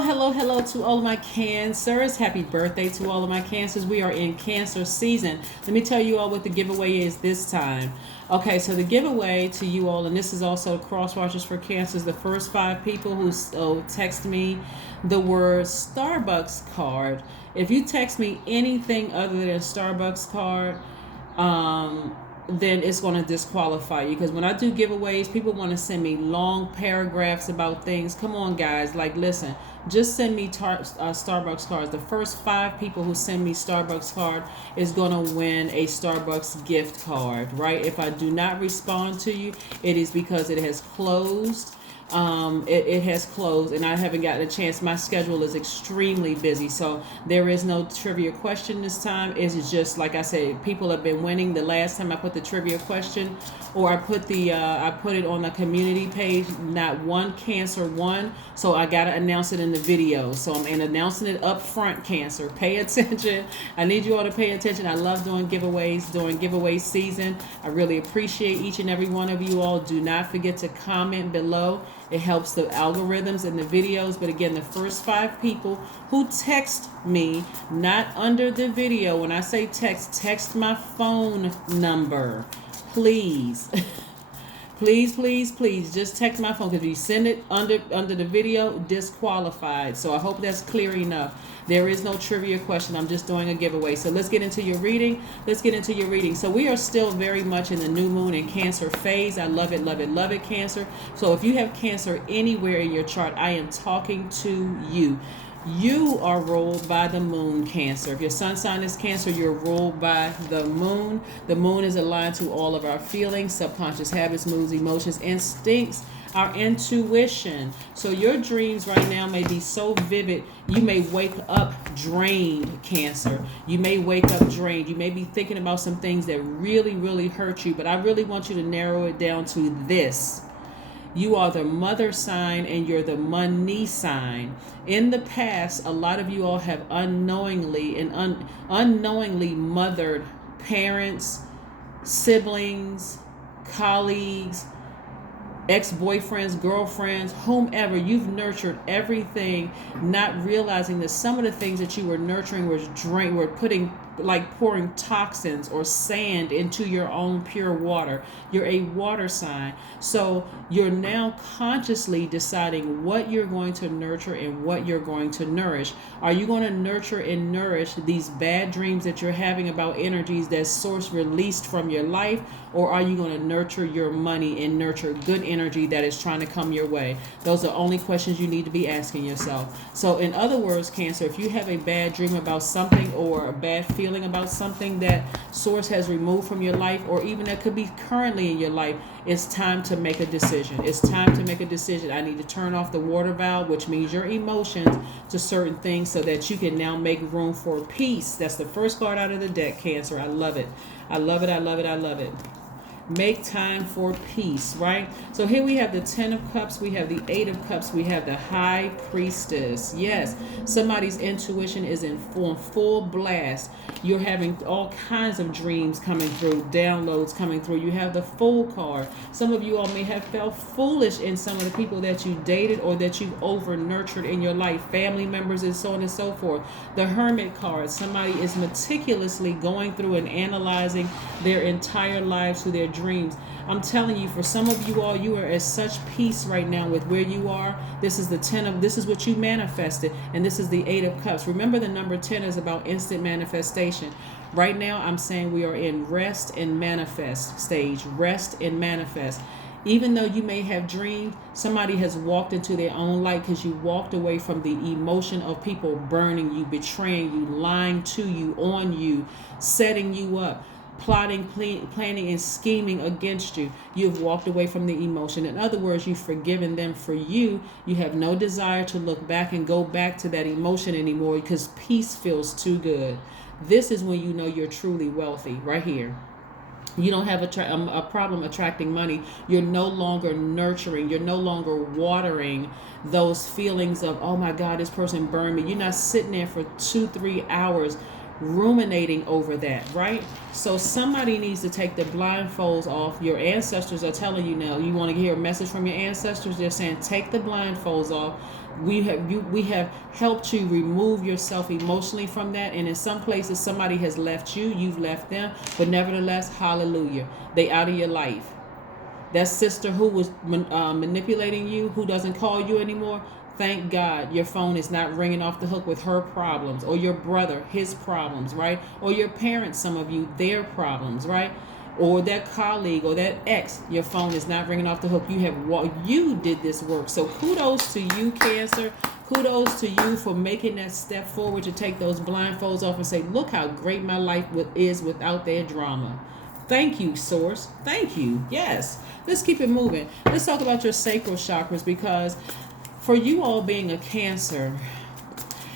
Hello to all of my Cancers. Happy birthday to all of my Cancers. We are in Cancer season. Let me tell you all what the giveaway is this time. Okay, so the giveaway to you all, and this is also cross watchers for Cancers, the first 5 people who text me the word Starbucks card. If you text me anything other than Starbucks card, then it's going to disqualify you, because when I do giveaways, people want to send me long paragraphs about things. Come on, guys, like, listen, just send me Starbucks cards. The first 5 people who send me Starbucks card is going to win a Starbucks gift card, right? If I do not respond to you, it is because it has closed. It has closed and I haven't gotten a chance. My schedule is extremely busy, so there is no trivia question this time. It's just, like I said, people have been winning. The last time I put the trivia question, or I put it on the community page, not one Cancer won, so I gotta announce it in the video. So I'm announcing it up front. Cancer, pay attention. I need you all to pay attention. I love doing giveaways during giveaway season. I really appreciate each and every one of you all. Do not forget to comment below. It helps the algorithms and the videos. But again, the first 5 people who text me, not under the video. When I say text my phone number, please. please just text my phone, because if you send it under the video, disqualified. So I hope that's clear enough. There is no trivia question. I'm just doing a giveaway. So let's get into your reading. So we are still very much in the new moon and Cancer phase. I love it, Cancer. So if you have Cancer anywhere in your chart, I am talking to you. You are ruled by the moon, Cancer. If your sun sign is Cancer, you're ruled by the moon. The moon is aligned to all of our feelings, subconscious habits, moods, emotions, instincts, our intuition. So your dreams right now may be so vivid, you may wake up drained, Cancer. You may wake up drained. You may be thinking about some things that really hurt you, but I really want you to narrow it down to this. You are the mother sign and you're the money sign. In the past, a lot of you all have unknowingly mothered parents, siblings, colleagues, ex-boyfriends, girlfriends, whomever. You've nurtured everything, not realizing that some of the things that you were nurturing were pouring toxins or sand into your own pure water. You're a water sign. So you're now consciously deciding what you're going to nurture and what you're going to nourish. Are you going to nurture and nourish these bad dreams that you're having about energies that source released from your life? Or are you going to nurture your money and nurture good energy that is trying to come your way? Those are only questions you need to be asking yourself. So in other words, Cancer, if you have a bad dream about something or a bad feeling about something that source has removed from your life, or even that could be currently in your life, it's time to make a decision. I need to turn off the water valve, which means your emotions, to certain things so that you can now make room for peace. That's the first card out of the deck, Cancer. I love it. Make time for peace, right? So here we have the 10 of Cups, we have the 8 of Cups, we have the High Priestess. Yes, somebody's intuition is in full blast. You're having all kinds of dreams coming through, downloads coming through. You have the Fool card. Some of you all may have felt foolish in some of the people that you dated or that you've over-nurtured in your life, family members and so on and so forth. The Hermit card. Somebody is meticulously going through and analyzing their entire lives through their dreams. I'm telling you, for some of you all, you are at such peace right now with where you are. This is this is what you manifested, and this is the 8 of Cups. Remember, the number 10 is about instant manifestation. Right now, I'm saying we are in rest and manifest stage. Rest and manifest. Even though you may have dreamed, somebody has walked into their own light, because you walked away from the emotion of people burning you, betraying you, lying to you, on you, setting you up, plotting, planning, and scheming against you. You've walked away from the emotion. In other words, you've forgiven them for you. You have no desire to look back and go back to that emotion anymore, because peace feels too good. This is when you know you're truly wealthy, right here. You don't have a problem attracting money. You're no longer nurturing. You're no longer watering those feelings of, oh my God, this person burned me. You're not sitting there for 2-3 hours ruminating over that, right? So somebody needs to take the blindfolds off. Your ancestors are telling you now. You want to hear a message from your ancestors? They're saying take the blindfolds off. We have helped you remove yourself emotionally from that, and in some places somebody has left you, you've left them, but nevertheless, hallelujah, they out of your life. That sister who was manipulating you, who doesn't call you anymore, thank God your phone is not ringing off the hook with her problems, or your brother, his problems, right? Or your parents, some of you, their problems, right? Or that colleague or that ex, your phone is not ringing off the hook. You did this work. So kudos to you, Cancer. Kudos to you for making that step forward to take those blindfolds off and say, look how great my life is without their drama. Thank you, Source. Thank you. Yes. Let's keep it moving. Let's talk about your sacral chakras, because for you all being a Cancer,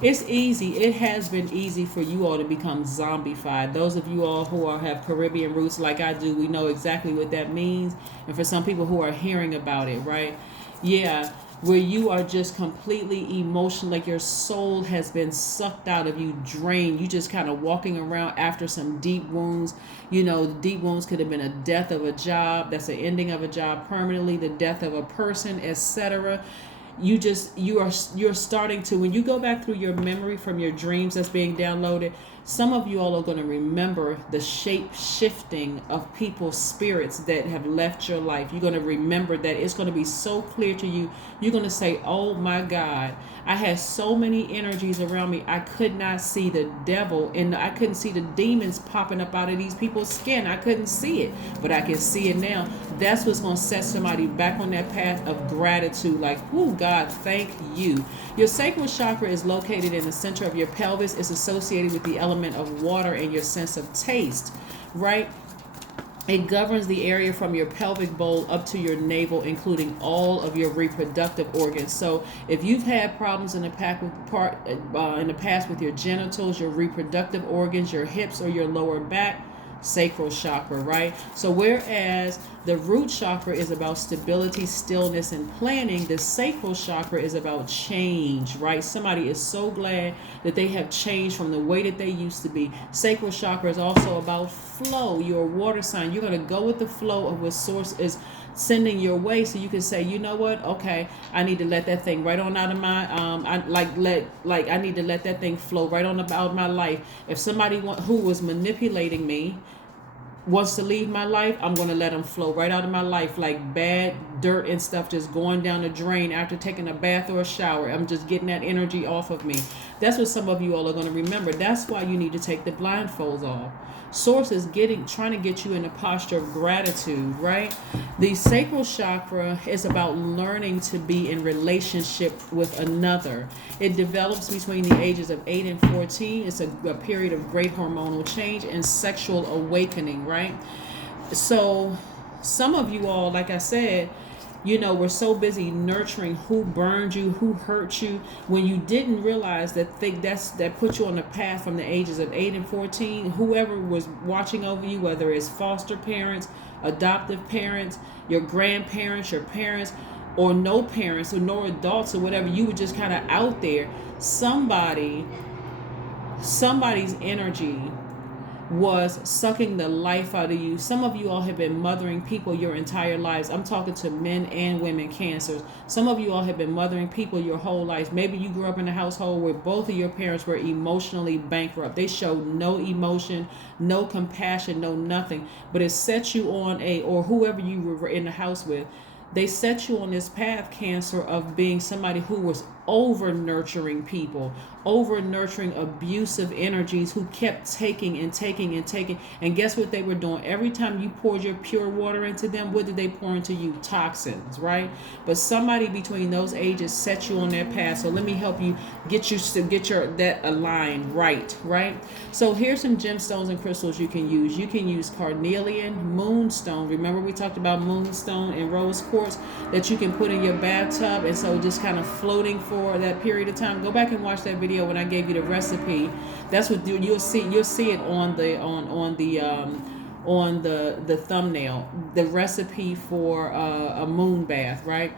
it's easy. It has been easy for you all to become zombified. Those of you all who have Caribbean roots like I do, we know exactly what that means. And for some people who are hearing about it, right? Yeah, where you are just completely emotional, like your soul has been sucked out of you, drained. You just kind of walking around after some deep wounds. You know, deep wounds could have been a death of a job. That's an ending of a job permanently, the death of a person, etc. You're starting to, when you go back through your memory from your dreams that's being downloaded, some of you all are going to remember the shape shifting of people's spirits that have left your life. You're going to remember that. It's going to be so clear to you. You're going to say, oh my God, I had so many energies around me. I could not see the devil, and I couldn't see the demons popping up out of these people's skin. I couldn't see it, but I can see it now. That's what's going to set somebody back on that path of gratitude. Like, oh God, thank you. Your sacral chakra is located in the center of your pelvis. It's associated with the element of water and your sense of taste, right? It governs the area from your pelvic bowl up to your navel, including all of your reproductive organs. So if you've had problems in the past with your genitals, your reproductive organs, your hips, or your lower back, sacral chakra, right? So whereas the root chakra is about stability, stillness, and planning, the sacral chakra is about change, right? Somebody is so glad that they have changed from the way that they used to be. Sacral chakra is also about flow. You're a water sign. You're going to go with the flow of what source is sending your way, so you can say, you know what, okay, I need to let that thing right on out of my I need to let that thing flow right on about my life. If somebody who was manipulating me wants to leave my life, I'm going to let them flow right out of my life, like bad dirt and stuff just going down the drain after taking a bath or a shower. I'm just getting that energy off of me. That's what some of you all are going to remember. That's why you need to take the blindfolds off. Source is trying to get you in a posture of gratitude, right? The sacral chakra is about learning to be in relationship with another. It develops between the ages of 8 and 14. It's a period of great hormonal change and sexual awakening, right? So some of you all, like I said, you know, we're so busy nurturing who burned you, who hurt you, when you didn't realize that put you on the path from the ages of 8 and 14. Whoever was watching over you, whether it's foster parents, adoptive parents, your grandparents, your parents, or no parents or no adults or whatever, you were just kind of out there. Somebody's energy was sucking the life out of you. Some of you all have been mothering people your entire lives. I'm talking to men and women, Cancers. Some of you all have been mothering people your whole life. Maybe you grew up in a household where both of your parents were emotionally bankrupt. They showed no emotion, no compassion, no nothing. But it set you on or whoever you were in the house with, they set you on this path, Cancer, of being somebody who was over nurturing people, over nurturing abusive energies, who kept taking and taking and taking. And guess what they were doing? Every time you poured your pure water into them, what did they pour into you? Toxins, right? But somebody between those ages set you on that path. So let me help you get that aligned right? So here's some gemstones and crystals you can use. You can use carnelian, moonstone. Remember we talked about moonstone and rose quartz that you can put in your bathtub, and so just kind of floating for that period of time. Go back and watch that video when I gave you the recipe. That's what you'll see. You'll see it on the thumbnail. The recipe for a moon bath, right?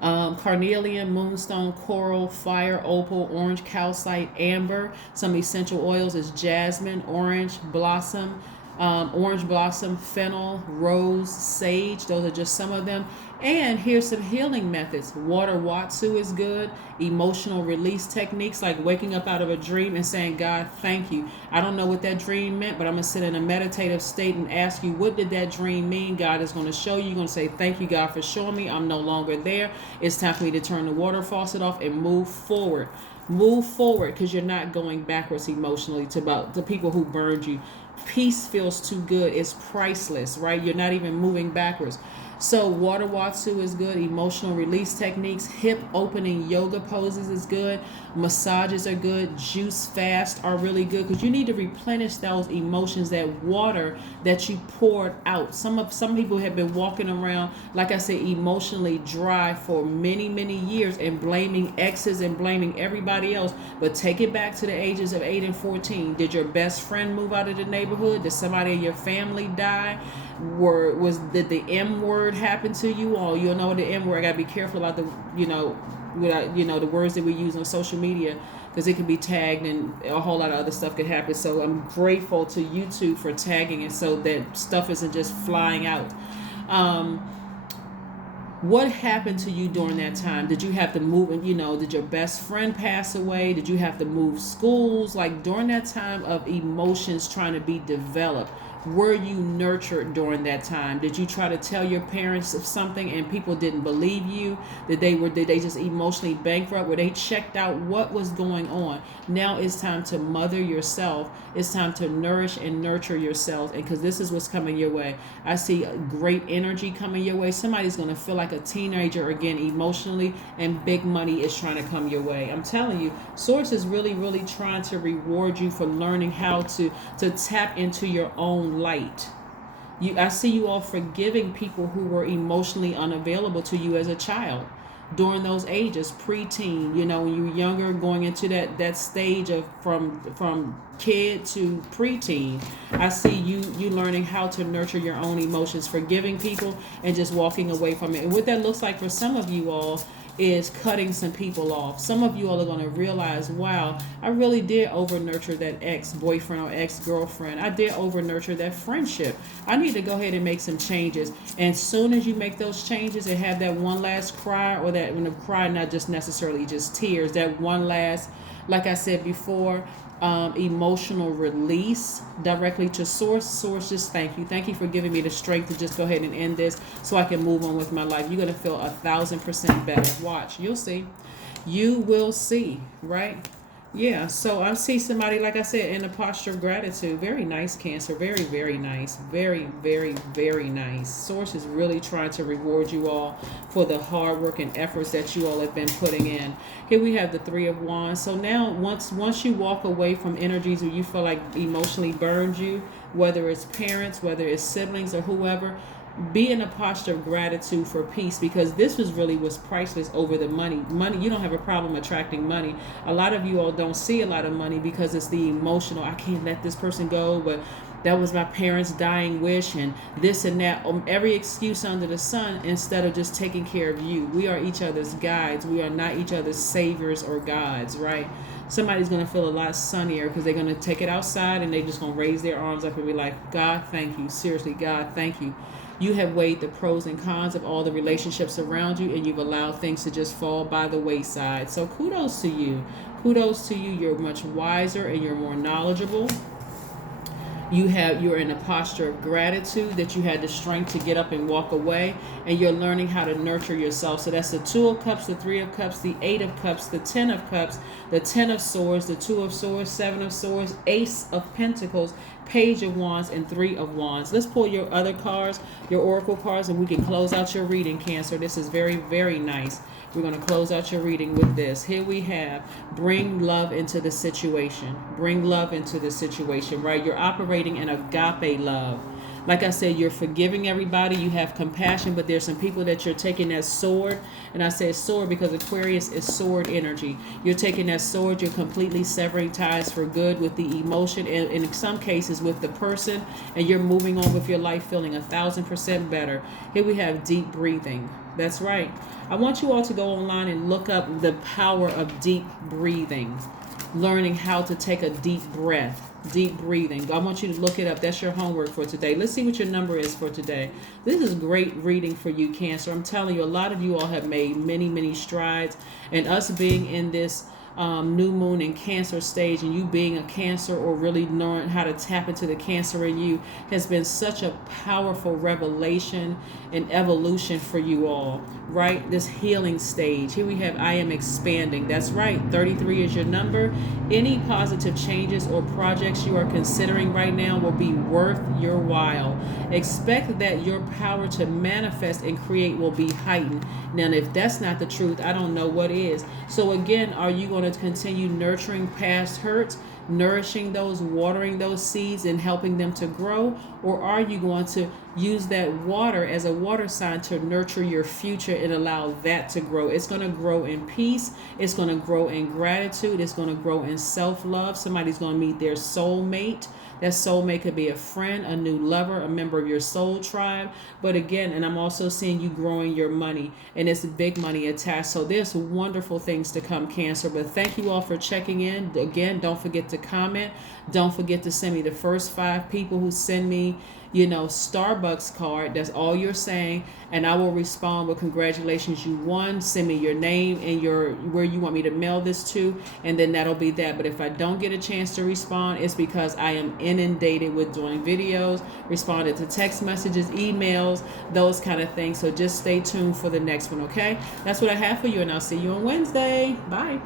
Carnelian, moonstone, coral, fire, opal, orange calcite, amber. Some essential oils is jasmine, orange blossom, fennel, rose, sage. Those are just some of them. And here's some healing methods. Water Watsu is good. Emotional release techniques like waking up out of a dream and saying, God, thank you. I don't know what that dream meant, but I'm going to sit in a meditative state and ask you, what did that dream mean? God is going to show you. You're going to say, thank you, God, for showing me. I'm no longer there. It's time for me to turn the water faucet off and move forward. Move forward, because you're not going backwards emotionally to about the people who burned you. Peace feels too good. It's priceless, right? You're not even moving backwards. So water watsu is good. Emotional release techniques, hip opening yoga poses is good. Massages are good. Juice fast are really good, because you need to replenish those emotions, that water that you poured out. Some people have been walking around, like I said, emotionally dry for many, many years, and blaming exes and blaming everybody else. But take it back to the ages of 8 and 14. Did your best friend move out of the neighborhood? Did somebody in your family die? Did the M word happen to you? Or you know the M word. I gotta be careful about the the words that we use on social media, because it can be tagged and a whole lot of other stuff could happen. So I'm grateful to YouTube for tagging it so that stuff isn't just flying out. What happened to you during that time? Did you have to move? Did your best friend pass away? Did you have to move schools? Like during that time of emotions trying to be developed, were you nurtured during that time? Did you try to tell your parents of something and people didn't believe you? Did they just emotionally bankrupt? Were they checked out? What was going on? Now it's time to mother yourself. It's time to nourish and nurture yourself. And because this is what's coming your way. I see great energy coming your way. Somebody's going to feel like a teenager again emotionally, and big money is trying to come your way. I'm telling you, Source is really, really trying to reward you for learning how to tap into your own light. I see you all forgiving people who were emotionally unavailable to you as a child during those ages, preteen, when you're younger, going into that stage of from kid to preteen. I see you learning how to nurture your own emotions, forgiving people and just walking away from it. And what that looks like for some of you all is cutting some people off. Some of you all are going to realize, wow, I really did over nurture that ex-boyfriend or ex-girlfriend. I did over nurture that friendship. I need to go ahead and make some changes. And as soon as you make those changes and have that one last cry, or that when the cry, not just necessarily just tears, that one last, like I said before, emotional release directly to Source. Just thank you for giving me the strength to just go ahead and end this so I can move on with my life. You're going to feel 1,000% better. Watch, you will see, right? Yeah, so I see somebody, like I said, in a posture of gratitude. Very nice, Cancer. Very, very nice. Very, very, very nice. Source is really trying to reward you all for the hard work and efforts that you all have been putting in. Here we have the Three of Wands. So now once you walk away from energies where you feel like emotionally burned you, whether it's parents, whether it's siblings or whoever, be in a posture of gratitude for peace, because this was priceless over the money. You don't have a problem attracting money. A lot of you all don't see a lot of money because it's the emotional, I can't let this person go, but that was my parents' dying wish, and this and that, every excuse under the sun, instead of just taking care of you. We are each other's guides. We are not each other's saviors or gods, right? Somebody's going to feel a lot sunnier because they're going to take it outside and they're just going to raise their arms up and be like, God, thank you. Seriously, God, thank you. You have weighed the pros and cons of all the relationships around you, and you've allowed things to just fall by the wayside. So kudos to you. Kudos to you. You're much wiser and you're more knowledgeable. You're in a posture of gratitude that you had the strength to get up and walk away, and you're learning how to nurture yourself. So that's the Two of Cups, the Three of Cups, the Eight of Cups, the Ten of Cups, the Ten of Swords, the Two of Swords, Seven of Swords, Ace of Pentacles, Page of Wands, and Three of Wands. Let's pull your other cards, your oracle cards, and we can close out your reading, Cancer. This is very, very nice. We're going to close out your reading with this. Here we have, bring love into the situation. Bring love into the situation, right? You're operating in agape love. Like I said, you're forgiving everybody. You have compassion, but there's some people that you're taking that sword. And I say sword because Aquarius is sword energy. You're taking that sword. You're completely severing ties for good with the emotion, and in some cases with the person. And you're moving on with your life feeling 1,000% better. Here we have deep breathing. That's right. I want you all to go online and look up the power of deep breathing, learning how to take a deep breath. Deep breathing. I want you to look it up. That's your homework for today. Let's see what your number is for today. This is great reading for you, Cancer. I'm telling you, a lot of you all have made many, many strides. And us being in this new moon and Cancer stage, and you being a Cancer or really knowing how to tap into the Cancer in you, has been such a powerful revelation and evolution for you all, right? This healing stage. Here we have I am expanding. That's right. 33 is your number. Any positive changes or projects you are considering right now will be worth your while. Expect that your power to manifest and create will be heightened. Now, if that's not the truth, I don't know what is. So again, are you going to continue nurturing past hurts, nourishing those, watering those seeds and helping them to grow? Or are you going to use that water as a water sign to nurture your future and allow that to grow? It's going to grow in peace. It's going to grow in gratitude. It's going to grow in self-love. Somebody's going to meet their soulmate. That soulmate could be a friend, a new lover, a member of your soul tribe. But again, and I'm also seeing you growing your money, and it's big money attached. So there's wonderful things to come, Cancer. But thank you all for checking in. Again, don't forget to comment. Don't forget to send me the first 5 people who send me, Starbucks card. That's all you're saying. And I will respond with congratulations, you won. Send me your name and where you want me to mail this to. And then that'll be that. But if I don't get a chance to respond, it's because I am inundated with doing videos, responding to text messages, emails, those kind of things. So just stay tuned for the next one. Okay. That's what I have for you. And I'll see you on Wednesday. Bye.